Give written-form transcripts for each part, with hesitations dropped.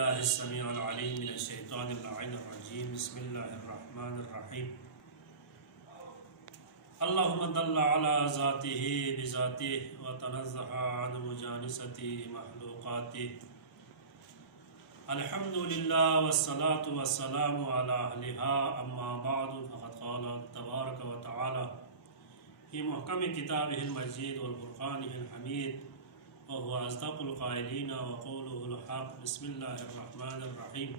बिस्मिल्लाहिस्समीउल अलीम मिनश शैतानिर रजीम बिस्मिल्लाहिर्रहमानिर्रहीम अल्लाहुम्मा दल्ला अला ज़ातिही बिज़ातिही व तनज़्ज़हा अन मुजानिसतिही महलूक़ातिही अल्हम्दुलिल्लाह वस्सलातु वस्सलामु अला अहलिहा अम्मा बअदु फ़क़द क़ाला तबारक व तआला फ़ी मुहकम किताबिहिल मजीद वल फ़ुरक़ानिहिल हमीद व हुवा अस्दक़ुल क़ाइलीन व क़ौलुहुल हक़ बिस्मिल्लाहिर्रहमानिर्रहीम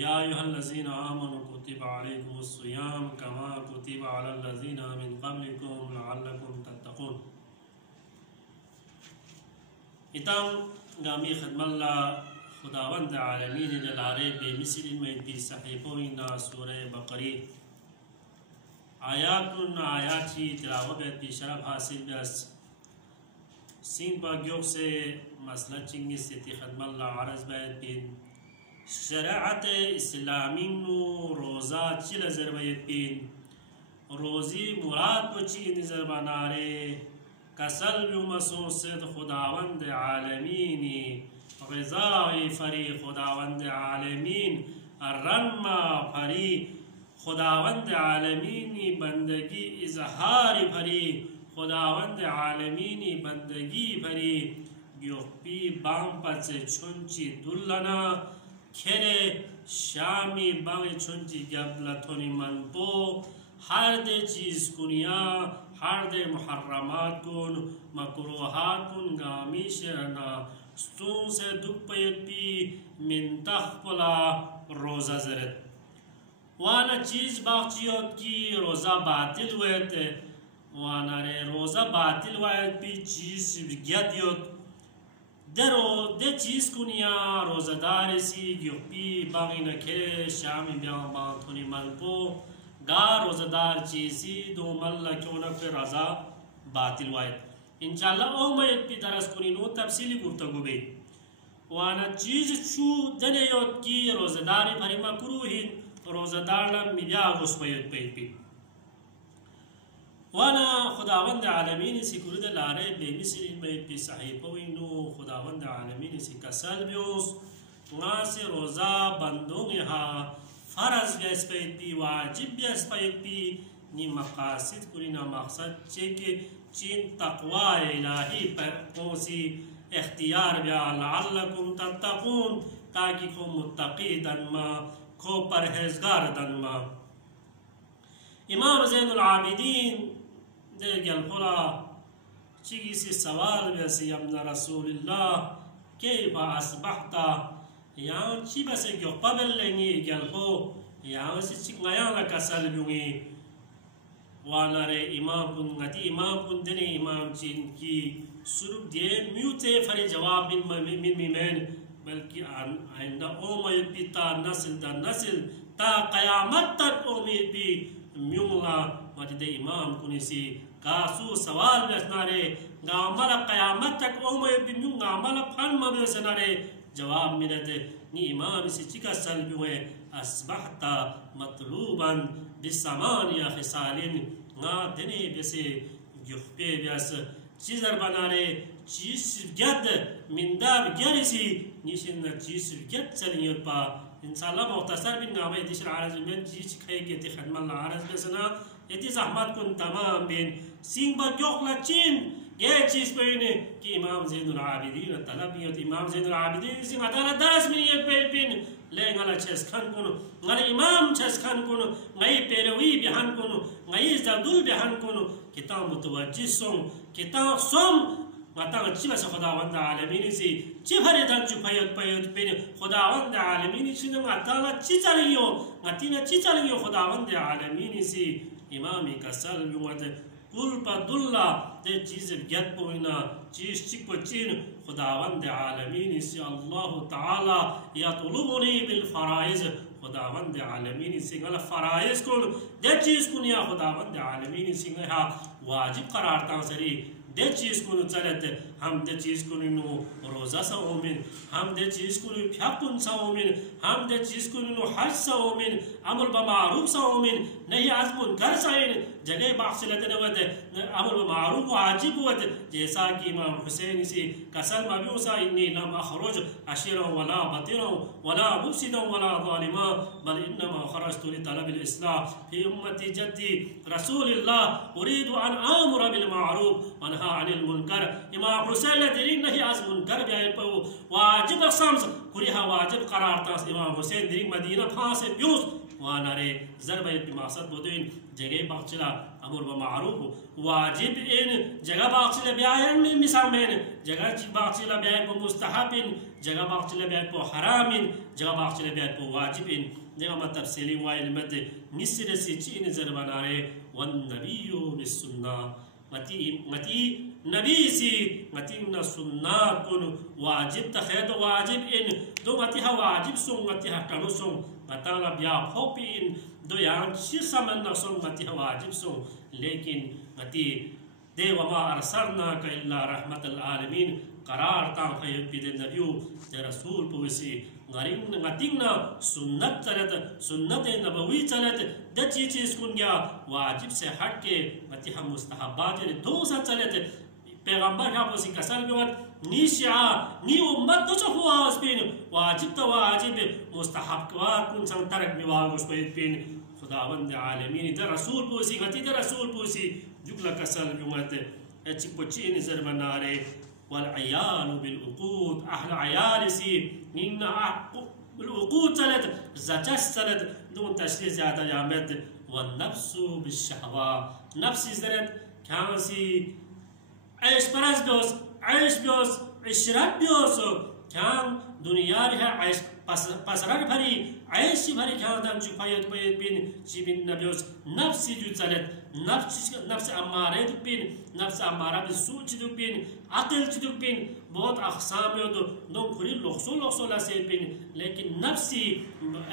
या अय्युहल्लज़ीना आमनू कुतिबा अलैकुमुस्सियाम कमा कुतिबा अलल्लज़ीना मिन क़ब्लिकुम लअल्लकुम तत्तक़ून। इताम गामी खदमल्ला खुदावंद आलमीन लारे बेमिसल में भी सहीफ़ोइना सूरह बकरी आयातुन आयाची तिलावत भी शरफ हासिल बस सिंह बाग्यों से मसला चिंगी से खदमल्ला अरज़ बैत बिन शरीअत इस्लामी नु रोज़ा चिल ज़रबयत बिन रोज़ी मुराद को ची नज़र बनारे कसल मसो से खुदावंद आलमीनी ग़िज़ाए फरी खुदावंद आलमीन अर्रमा फरी खुदावंद आलमीनी बंदगी इजहार फरी खुदावंद आलमीनी बंदगी भरी योपी बाम पर से छुंची दुल्लना खेरे शामी बांगे छुंची गबलथोनी मनपो हर दे चीज कुनिया हर दे मुहर्रमात कुन मकरूहात कुन गामी शरना स्तूं से दुपयती मिन तखपला रोजा जरत वाना चीज बाचियोत की रोजा बातिल हुए थे वाना रे रोजा बातिल वायद भी चीज विज्ञात दे चीज कुनिया रोजादार सी गियोपी बागी न खेरे शामी ब्याह बांधोनी मलपो गा रोजादार चीज़ी दो मल्ला क्यों न फिर रजा बातिल वायद इंशाल्लाह ओ मैं भी दरस कुनी नो तफसीली गुफ्तगू बे वाना चीज चू दने योत की रोजादारी भरी मकरूहिन रोजादार ला मिया गुस्पयत पे वाना खुदावंद आलमीन सी कुरद लारे बेमिसल में भी सहीफ़ोइनु खुदावंद आलमीन सी कसल ब्योस वहाँ से रोज़ा बंदों यहाँ फ़र्ज़ गैस पे भी वाजिब गैस पे भी नी मकासिद कुरी ना मकसद चेके चीन तक़वा इलाही पर कौसी इख्तियार ब्या लअल्लकुम तत्तक़ून ताकि को मुत्तक़ी दनमा को परहेज़गार दनमा। इमाम ज़ैनुल आबिदीन दे गलफला चिगी से सवाल वैसे यमना रसूलुल्लाह के बासबहता यहाँ ची बसे क्यों पबल लेंगे गलफो यहाँ से चिंगाया ला कसल लूँगी वाला रे इमाम कुन गति इमाम कुन दने इमाम चिन की सुरुप दे म्यूटे फरे जवाब मिन बल्कि आइंदा ओ मय पिता नस्ल दा नस्ल ता क़यामत तक उम्मीद भी म्यूला मजिदे इमाम कुनिसी कासू सवाल बेसनारे गामला क़यामत तक ओ मय भी म्यू गामला फन मबेसनारे जवाब मिलते नी इमाम इसी चिका सल हुए अस्बहता मतलूबन बिसमानिया खिसालिन ना दने बेसे युफ्पे बेस चीज़र बनारे चीज़ गद मिंदाब गरिसी निशिन चीज़ गद चलिए पा इंशाल्लाह मुख्तसर बिन नामे दिशर आरज़ में चीज़ खाए के ते खदमल आरज़ बेसना यति ज़हमत कुन तमाम बिन सिंह पर क्यों चीन ये चीज़ पढ़ने कि इमाम ज़ैनुल आबिदीन तलब ये इमाम ज़ैनुल आबिदीन सिंह अदालत दरस में ये पेपिन ले गला चेस खान कुन गला इमाम चेस खान कुन गई पेरवी बिहान कुन गई ज़दुल बिहान कुन किताब मुतवज्जिह सों किताब सों माता चिबा से खुदावंद आलमीन से चिभरे दन चुपयत पयत पे खुदावंद आलमीन से न माता चिचलियो गतिना चिचलियो खुदावंद आलमीन से इमाम कसल युवत कुल पदुल्ला ते चीज़ ज्ञात पोइना चीज़ चिक पचीन खुदावंद आलमीन से अल्लाह ताला या तुलुबुनी बिल फराइज़ खुदावंद आलमीन से गला फराइज़ को दे चीज़ को निया खुदावंद आलमीन से गया वाजिब करार तां सरी दे चीज़ को चलते हम दे चीज को नो रोजा साओमिन हम दे चीज को फ्याकुन साओमिन हम दे चीज को नो हज साओमिन अमल बमारूफ साओमिन नहीं आज मुनकर साइन जगह बाखिलत ने वद अमल बमारूफ वाजिब वद जैसा कि इमाम हुसैन से कसल मबूसा इन्नी लम अखरुज अशिरा वला बतिरा वला मुफसिदा वला ज़ालिमा बल इन्नमा खरजतु लितलब इस्लाह फी उम्मती जद्दी रसूलिल्लाह उरीदु अन आमुरा बिल मारूफ व अनहा अनिल मुनकर इमाम हुसैन दिरिंग नहीं आज मुनकर ब्याय पो वाजिब अक्सम कुरिहा वाजिब करार तास इमाम हुसैन दिरिंग मदीना फासे ब्यूस वानारे ज़रबे बिमासद बुदीन जगह बाखचिला अमर व मारूफ वाजिब इन जगह बाखचिला ब्यायन में मिसामेन जगह बाखचिला ब्याय पो मुस्तहबिन जगह बाखचिला ब्याय पो हरामिन जगह बाखचिला ब्याय पो वाजिबिन जगह मत तफसीली वाइल मद मिस्र से चीन ज़रबनारे वन नबिय्यु बिस्सुन्नाह मती नबी सी मती न सुन्नात कुन वाजिब तखैद वाजिब इन दो मती हा वाजिब सुन मती हा कनु सुन बताला ब्या फोपी इन दो यान शिसमन न सुन मती हा वाजिब सुन लेकिन मती दे वमा अरसलना का इल्ला रहमतल आलमीन करार ता फयद बिद नबियु दे रसूल pussy ngaring ngating na sunnat चलत सुन्नत नबवी चलत द चीज कुन गया वाजिब से हट के मती हम मुस्तहबात रे दो सा चलत पैगंबर का पोसी कसल बिवत निशा नी उम्मत तो हुआ स्पिन वाजिब तो वाजिब मुस्तहब का कुन संग तरक बिवा उसको पिन खुदावंद आलमीन द रसूल पोसी गति द रसूल पोसी जुगला कसल बिवत एची पोची नि जर बनारे والعيال بالعقود أهل عيال سي إن العقود سلت زجاج سلت دون تشريع زيادة يامد والنفس بالشهوة نفس زرت كان سي عيش براز بيوس عيش بيوس عشرات بيوس كان دنيا لها عيش پسرار भरी عيش भरी كان دم جو پايت بين جبين نبيوس نفس جو سلت नफ्स अमारे दुपिन नफ्स अमारा बिसू चिदुपिन अकल चिदुपिन बहुत अक़साम में तो दो खुरी लोक्सो लासे पिन लेकिन नफ्सी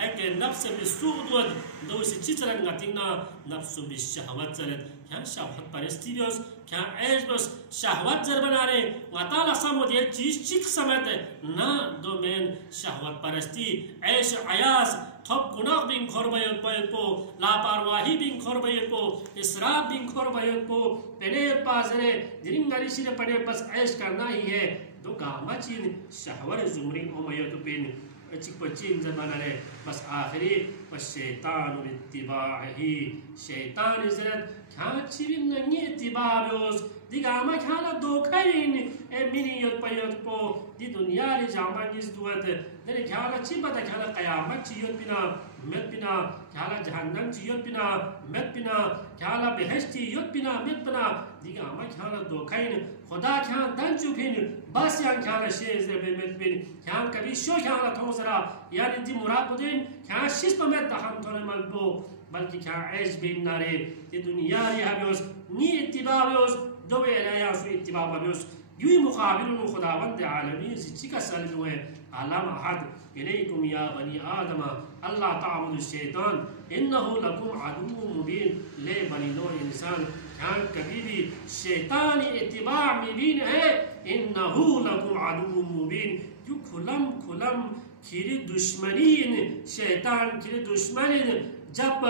एक नफ्स बिसू दुद दो से चिचरन गतिना नफ्स बिशहवत चलत क्या शहवत परस्ती बियोस क्या ऐश बस शहवत जर बना रे वताला समोद ये चीज चिक समत ना दो मेन शहवत परस्ती ऐश अयास थप गुनाह बिन खरबायत पो लापरवाही बिन खरबायत पो इसराफ बिन खरबायत पो पेने पाजरे जिरिंगारी सिरे पड़े बस ऐश करना ही है दो गामा चीन शहवर जुमरिन उमयत बिन चिक पचिन जमाना रे बस आखिरी बस शैतान इत्तिबाही शैतान इजरत क्या चिबिन नंगी इत्तिबाबियोस दिगामा खाला दो खाइन ए मिनी यत पयत पो दी दुनिया रे जामा किस दुआत दे खाला चिबता खाला कयामत चियत बिना मत बिना खाला जहन्नम चियत बिना मत बिना खाला बेहश्ती यत बिना मत बिना दिगामा खाला दो खाइन खुदा खान दन चुकिन बस यान खाला शेज रे मत बिन खान कभी शो खाला थोसरा यानी दी मुराबुद्दीन खान शिस पमत हम थोने मलबो बल्कि खान ऐश बिन नारे दी दुनिया रे हबोस नी इत्तिबाबियोस दो इलाया सु इत्तिबाबियोस युई मुकाबिल खुदावंद आलमीन सिचिका सलवे आलम अहद इलैकुम या बनी आदम अल्लाह ताबुदु शैतान इन्नहु लकुम अदुव्वुम मुबीन ले बनी नो इंसान खान कभी भी शैतान इत्तिबा मुबीन है इन्नहु लकुम अदुव्वुम मुबीन यु खुलम खिरी दुश्मनीन शैतान खिरी दुश्मनीन जब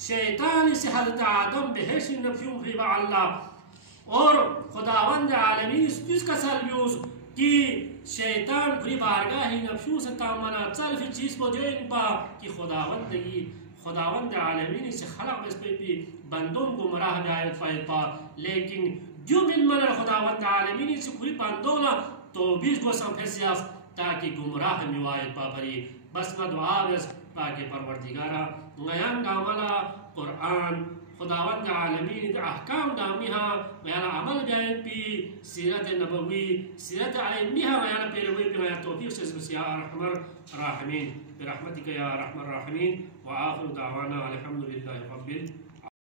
शैतान से हज़रत आदम बहश नफ्यूम फिबा अल्लाह और खुदावंद आलमीन इस का सलब्यूस कि शैतान खुरी बारगाह ही नफ्सू से तामना चल फिर चीज को दे इनपा कि खुदावंद आलमीन से खलक बस पे भी बंदों को मराह जायत पा लेकिन जो बिन मन खुदावंद आलमीन से खुरी बंदों ना तो बीस को संफेसियास ताकि गुमराह मिवायत पा भरी बस ना दुआ बस ताकि परवरदिगारा गयान गामला कुरान खुदावंद आलमीन अहकाम दामिहा गयाना अमल जायत पी सीरत नबवी सीरत आइमिहा गयाना पेरवी पे गया तौफीक से या रहमान राहिमीन बिरहमतिक या रहमान राहिमीन व आखिर दावाना अल्हम्दुलिल्लाहि रब्बिल